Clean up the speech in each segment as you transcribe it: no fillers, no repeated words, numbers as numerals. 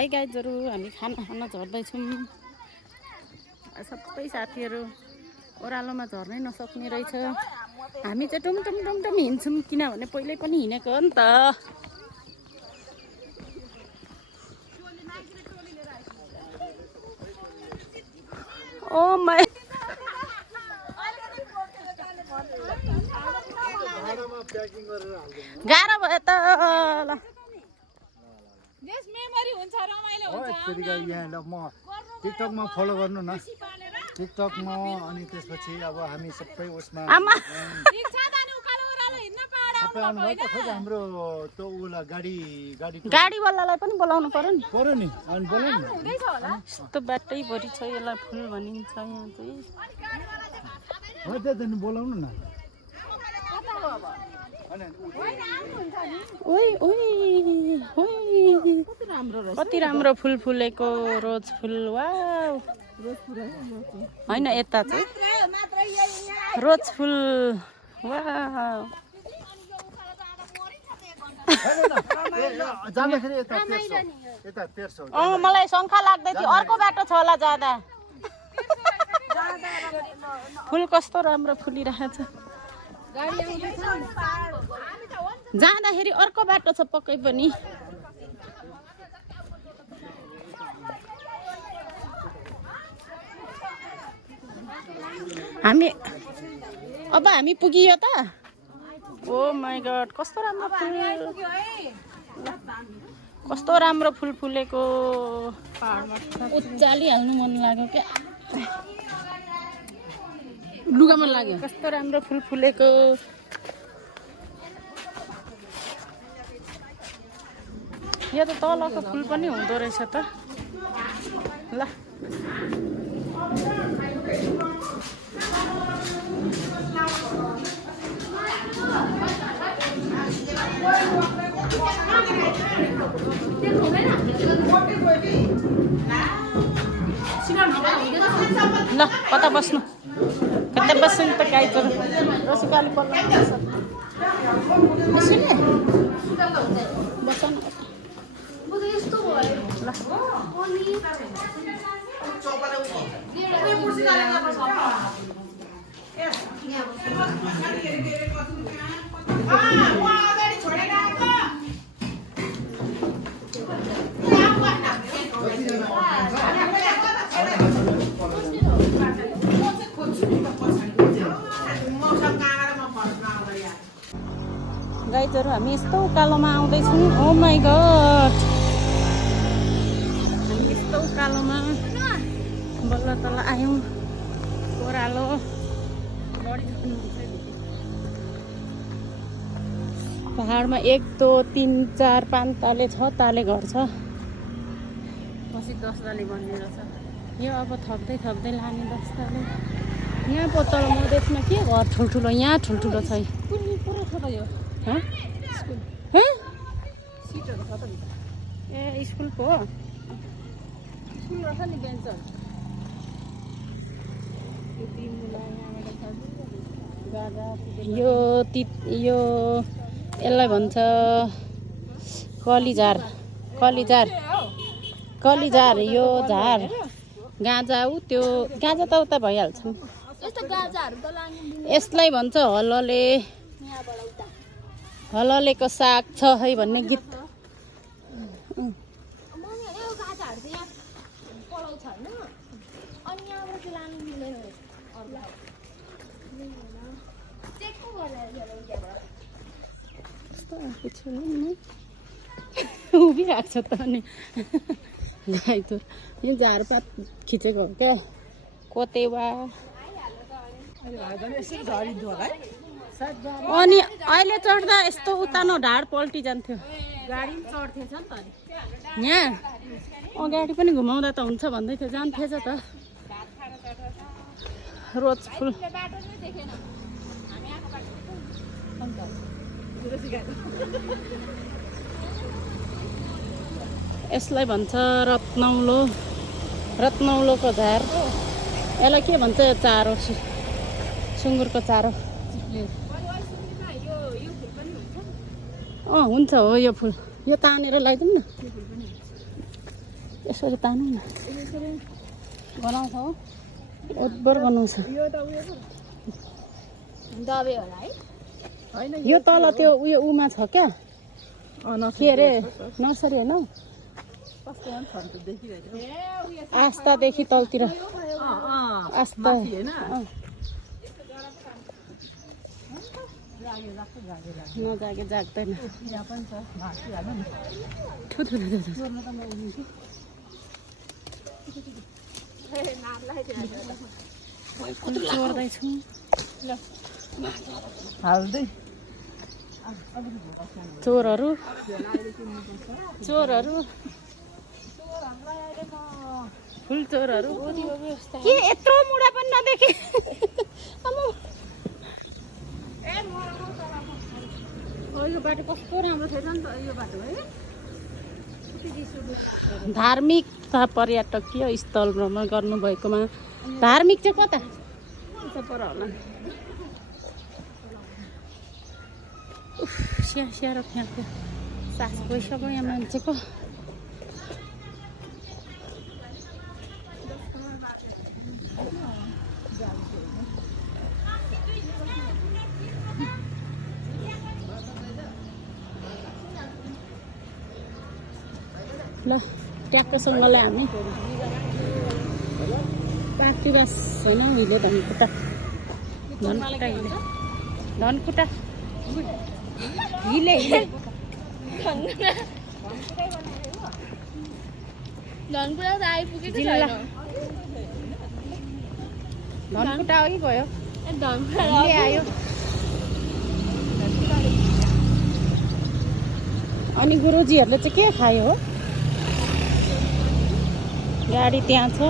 High गाइजहरू हामी खाना खान झर्दैछौँ। सबै साथीहरू ओह्रालोमा झर्नै नसक्ने रहेछ। हामी चाहिँ टुम हिँड्छौँ किनभने पहिल्यै पनि हिँडेको हो नि त। ओ माई गाह्रो भयो त ल टिकटकमा फलो गर्नु न टिकटकमा अनि त्यसपछि अब हामी सबै उसमा सबै आउनुभयो त खोइ हाम्रो त्यो उला गाडीवालालाई पनि बोलाउनु पर्यो नि अनि बोलाउनु यस्तो बाटैभरि छ यसलाई फुल भनिन्छ यहाँ चाहिँ। हो त्यो बोलाउनु न। कति राम्रो फुल फुलेको रोज फुल। वाउ होइन यता चाहिँ रोज फुल। वाउ मलाई शङ्का लाग्दै थियो अर्को बाटो छ होला जाँदा। फुल कस्तो राम्रो फुलिरहेछ। जाँदाखेरि अर्को बाटो छ पक्कै पनि। हामी पुगियो त। ओ माई गॉड कस्तो राम्रो फुल कस्तो राम्रो फुल फुलेको। उचालिहाल्नु मन लाग्यो क्या लुगामा लाग्यो। कस्तो राम्रो फुल फुलेको। यो त तलको फुल पनि हुँदो रहेछ त। ल ल कता बस्नु कता बस्नु त गाइजहरू रसिकाले बोल्नु बस न गाइजहरू हामी यस्तो उकालोमा आउँदैछौँ। ओ माई गॉड हामी यस्तो उकालोमा बल्ल तल आयौँ। ओह्रालो पहाडमा 1 2 3 4 5 तले 6 ताले घर छ। पछि 10 तले बन्ने रहेछ। यो अब थप्दै लाने 10 तले। यहाँ पो तल मधेसमा के घर ठुल्ठुलो यहाँ ठुल्ठुलो छ। पुरो छ त यो ए स्कुलको हो। स्कुल रहेछ नि बेन्चहरू। यो यसलाई भन्छ कलिजार। यो झार गाँजा त्यो गाँजा त उता भइहाल्छ। यसलाई भन्छ हललेको साग छ है भन्ने गीत। उभिरहेको छ त अनि यो झारपात खिचेको हो क्या कोतेवा। अनि अहिले चढ्दा यस्तो उतानो ढाड पल्टी जान्थ्यो। गाडी पनि चढ्थेछ नि त यहाँ गाडी पनि घुमाउँदा त हुन्छ भन्दै थियो। जान्थेछ त रोज फुल। यसलाई भन्छ रत्नौलोको झार। यसलाई के भन्छ चारो सुँगुरको चारो। हुन्छ हो यो फुल यो तानेर लगाइदिउँ न। यसरी तान्नु न बनाउँछ हो ओबर बनाउँछ दबे होला है यो तल त्यो उयो उमा छ क्या के अरे नर्सरी होइन आस्थादेखि तलतिर आस्था नजागे जाग्दैन चोर्दैछु हाल्दै चोरहरू फुल चोरहरू के यत्रो मुढा पनि नदेखे यो बाटो कस्तो राम्रो थिएछ नि त यो बाटो है धार्मिक पर्यटकीय स्थल भ्रमण गर्नुभएकोमा धार्मिक चाहिँ कता उता पर होला स्याहार फ्याँक्यो सास गइसक्यो यहाँ मान्छेको ल ट्याक्कसँगले हामी पार्टीबास होइन हिले धनकुटा धनकुटा हिले धनकुटा त आइपुगेको जिल्ला छैन धनकुटा अघि गयो धनकुटा हिले आयो अनि गुरुजीहरूले चाहिँ के खायो हो गाडी त्यहाँ छ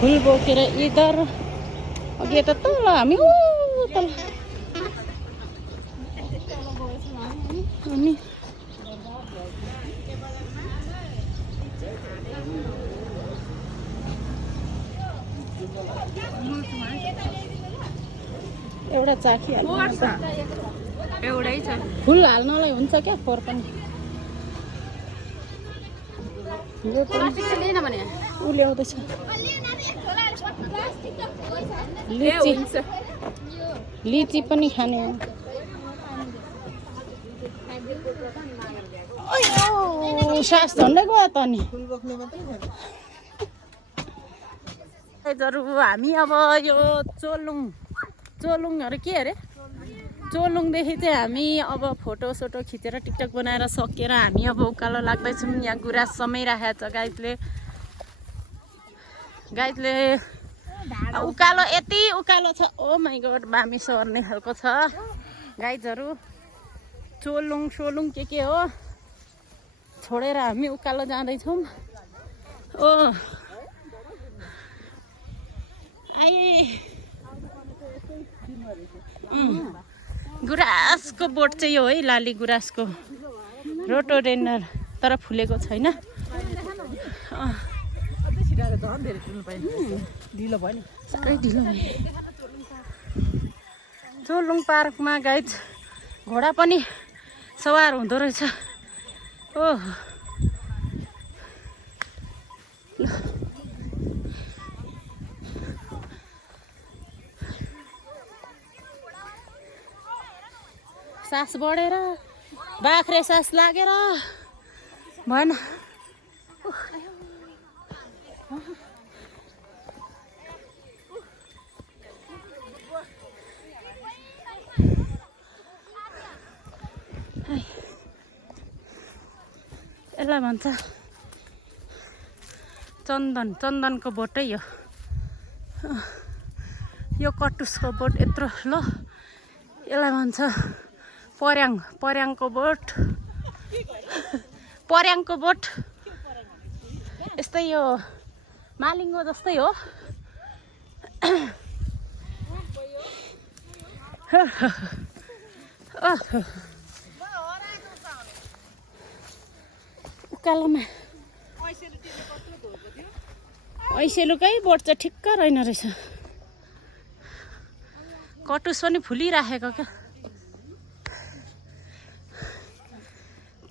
फुल बोकेर इधर अघि यता तल हामी तल अनि एउटा चाखिहाल्नु एउटै छ फुल हाल्नलाई हुन्छ क्या फोहोर पनि लिएन भने ऊ ल्याउँदैछ लिची लिची पनि खाने हो सास झन्डै गयो त नि हामी अब यो चोलुङहरू के अरे चोलुङदेखि चाहिँ हामी अब फोटोसोटो खिचेर टिकटक बनाएर सकेर हामी अब उकालो लाग्दैछौँ यहाँ गुराँस समाइराखेको छ गाइडले उकालो यति उकालो छ ओ माइ गड बामी सर्ने खालको छ गाइजहरू चोलुङ सोलुङ के हो छोडेर हामी उकालो जाँदैछौँ ओ आए गुराँसको बोट चाहिँ यो है लाली गुराँसको रोटोडेन्डर तर फुलेको छैन साह्रै ढिलो भयो चोलुङ पार्कमा गाइड घोडा पनि सवार हुँदो रहेछ ओ सास बढेर बाख्रे सास लागेर भएन यसलाई भन्छ चन्दनको बोटै हो यो कटुसको बोट यत्रो ल यसलाई भन्छ पर्याङको बोट यस्तै यो मालिङ्गो जस्तै हो उकालोमा ऐसेलुकै बोट चाहिँ ठिक्क रहेन रहेछ कटुस पनि फुलिराखेको क्या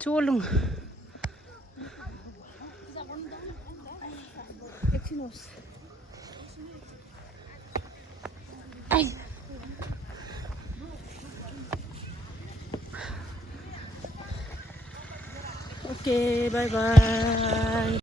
चोलुङ एकछिन होस् ओके बाई बाई